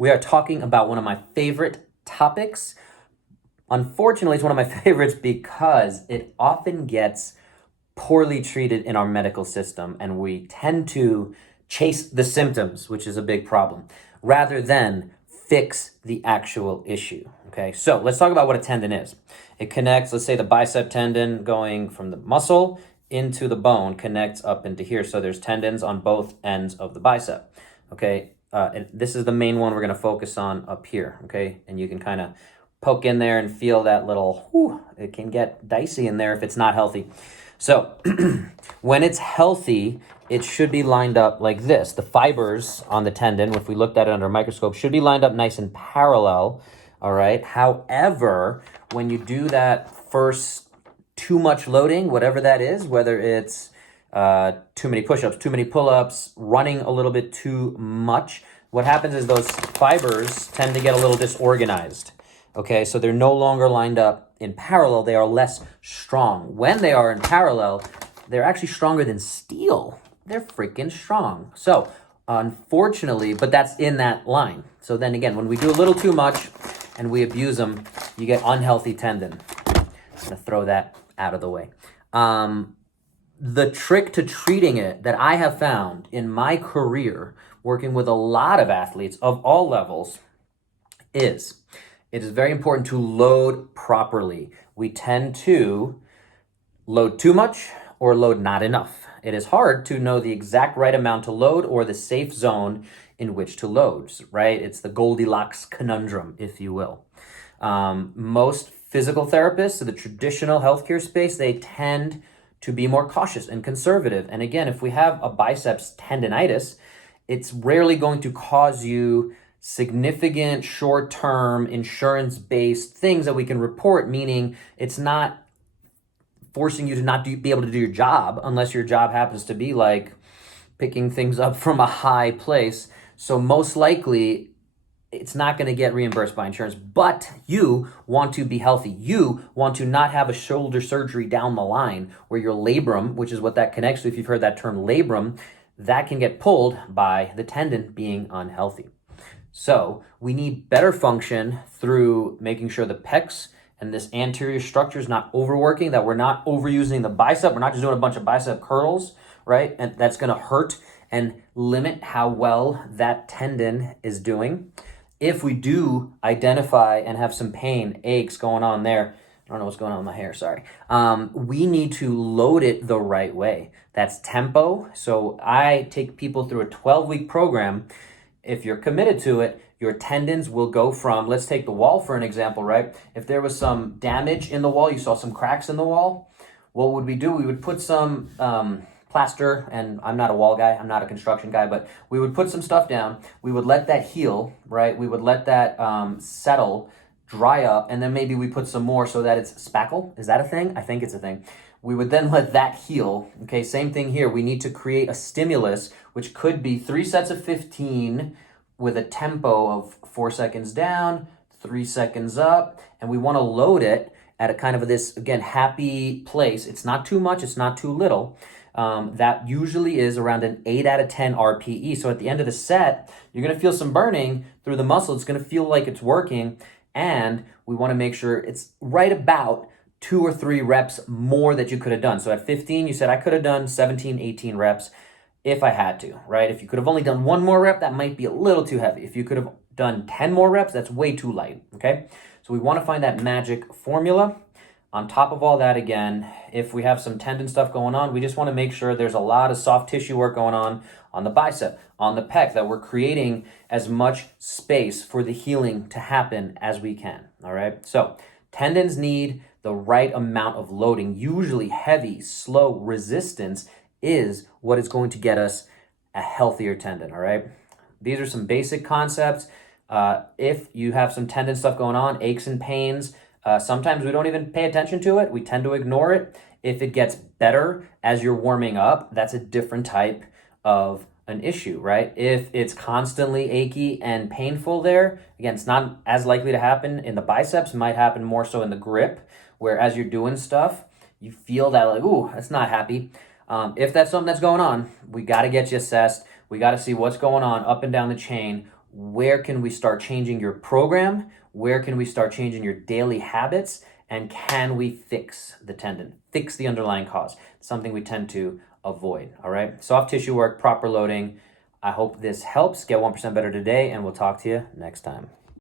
we are talking about one of my favorite topics. Unfortunately, it's one of my favorites because it often gets poorly treated in our medical system, and we tend to chase the symptoms, which is a big problem, rather than fix the actual issue. Okay, so let's talk about what a tendon is. It connects, let's say the bicep tendon going from the muscle into the bone connects up into here. So there's tendons on both ends of the bicep. Okay, and this is the main one we're going to focus on up here. Okay, and you can kind of poke in there and feel that little, whew, it can get dicey in there if it's not healthy. So when it's healthy, it should be lined up like this. The fibers on the tendon, if we looked at it under a microscope, should be lined up nice and parallel, all right? However, when you do that first too much loading, whatever that is, whether it's too many push-ups, too many pull-ups, running a little bit too much, what happens is those fibers tend to get a little disorganized. Okay, so they're no longer lined up in parallel. They are less strong. When they are in parallel, they're actually stronger than steel. They're freaking strong. So, unfortunately, but that's in that line. So then again, when we do a little too much and we abuse them, you get unhealthy tendon. I'm gonna throw that out of the way. The trick to treating it that I have found in my career, working with a lot of athletes of all levels, is it is very important to load properly. We tend to load too much or load not enough. It is hard to know the exact right amount to load or the safe zone in which to load, right? It's the Goldilocks conundrum, if you will. Most physical therapists, so the traditional healthcare space, they tend to be more cautious and conservative. And again, if we have a biceps tendonitis, it's rarely going to cause you significant short-term insurance-based things that we can report, meaning it's not forcing you to not be able to do your job unless your job happens to be like picking things up from a high place. So most likely it's not going to get reimbursed by insurance, but you want to be healthy. You want to not have a shoulder surgery down the line where your labrum, which is what that connects to, if you've heard that term labrum, that can get pulled by the tendon being unhealthy. So we need better function through making sure the pecs and this anterior structure is not overworking, that we're not overusing the bicep. We're not just doing a bunch of bicep curls, right? And that's going to hurt and limit how well that tendon is doing. If we do identify and have some pain, aches going on there, I don't know what's going on with my hair, sorry. We need to load it the right way. That's tempo. So I take people through a 12-week program. If you're committed to it, your tendons will go from, let's take the wall for an example, right? If there was some damage in the wall, you saw some cracks in the wall, what would we do? We would put some plaster, and I'm not a wall guy, I'm not a construction guy, but we would put some stuff down. We would let that heal, right? We would let that settle, dry up, and then maybe we put some more so that it's spackle. Is that a thing? I think it's a thing. We would then let that heal. Okay, same thing here. We need to create a stimulus, which could be 3 sets of 15 with a tempo of 4 seconds down, 3 seconds up, and we want to load it at a kind of this, again, happy place. It's not too much, it's not too little. That usually is around an 8 out of 10 RPE. So at the end of the set, you're going to feel some burning through the muscle. It's going to feel like it's working, and we want to make sure it's right about 2 or 3 reps more that you could have done. So at 15, you said I could have done 17, 18 reps if I had to, right? If you could have only done 1 more rep, that might be a little too heavy. If you could have done 10 more reps, that's way too light, okay? So we want to find that magic formula. On top of all that, again, if we have some tendon stuff going on, we just want to make sure there's a lot of soft tissue work going on the bicep, on the pec, that we're creating as much space for the healing to happen as we can, all right? So tendons need the right amount of loading. Usually heavy, slow resistance is what is going to get us a healthier tendon, all right? These are some basic concepts. If you have some tendon stuff going on, aches and pains, sometimes we don't even pay attention to it. We tend to ignore it. If it gets better as you're warming up, that's a different type of an issue, right? If it's constantly achy and painful there, again, it's not as likely to happen in the biceps. It might happen more so in the grip, where as you're doing stuff, you feel that like, ooh, that's not happy. If that's something that's going on, we got to get you assessed. We got to see what's going on up and down the chain. where can we start changing your program? Where can we start changing your daily habits? And can we fix the tendon, fix the underlying cause? Something we tend to avoid, all right? Soft tissue work, proper loading. I hope this helps. Get 1% better today, and we'll talk to you next time.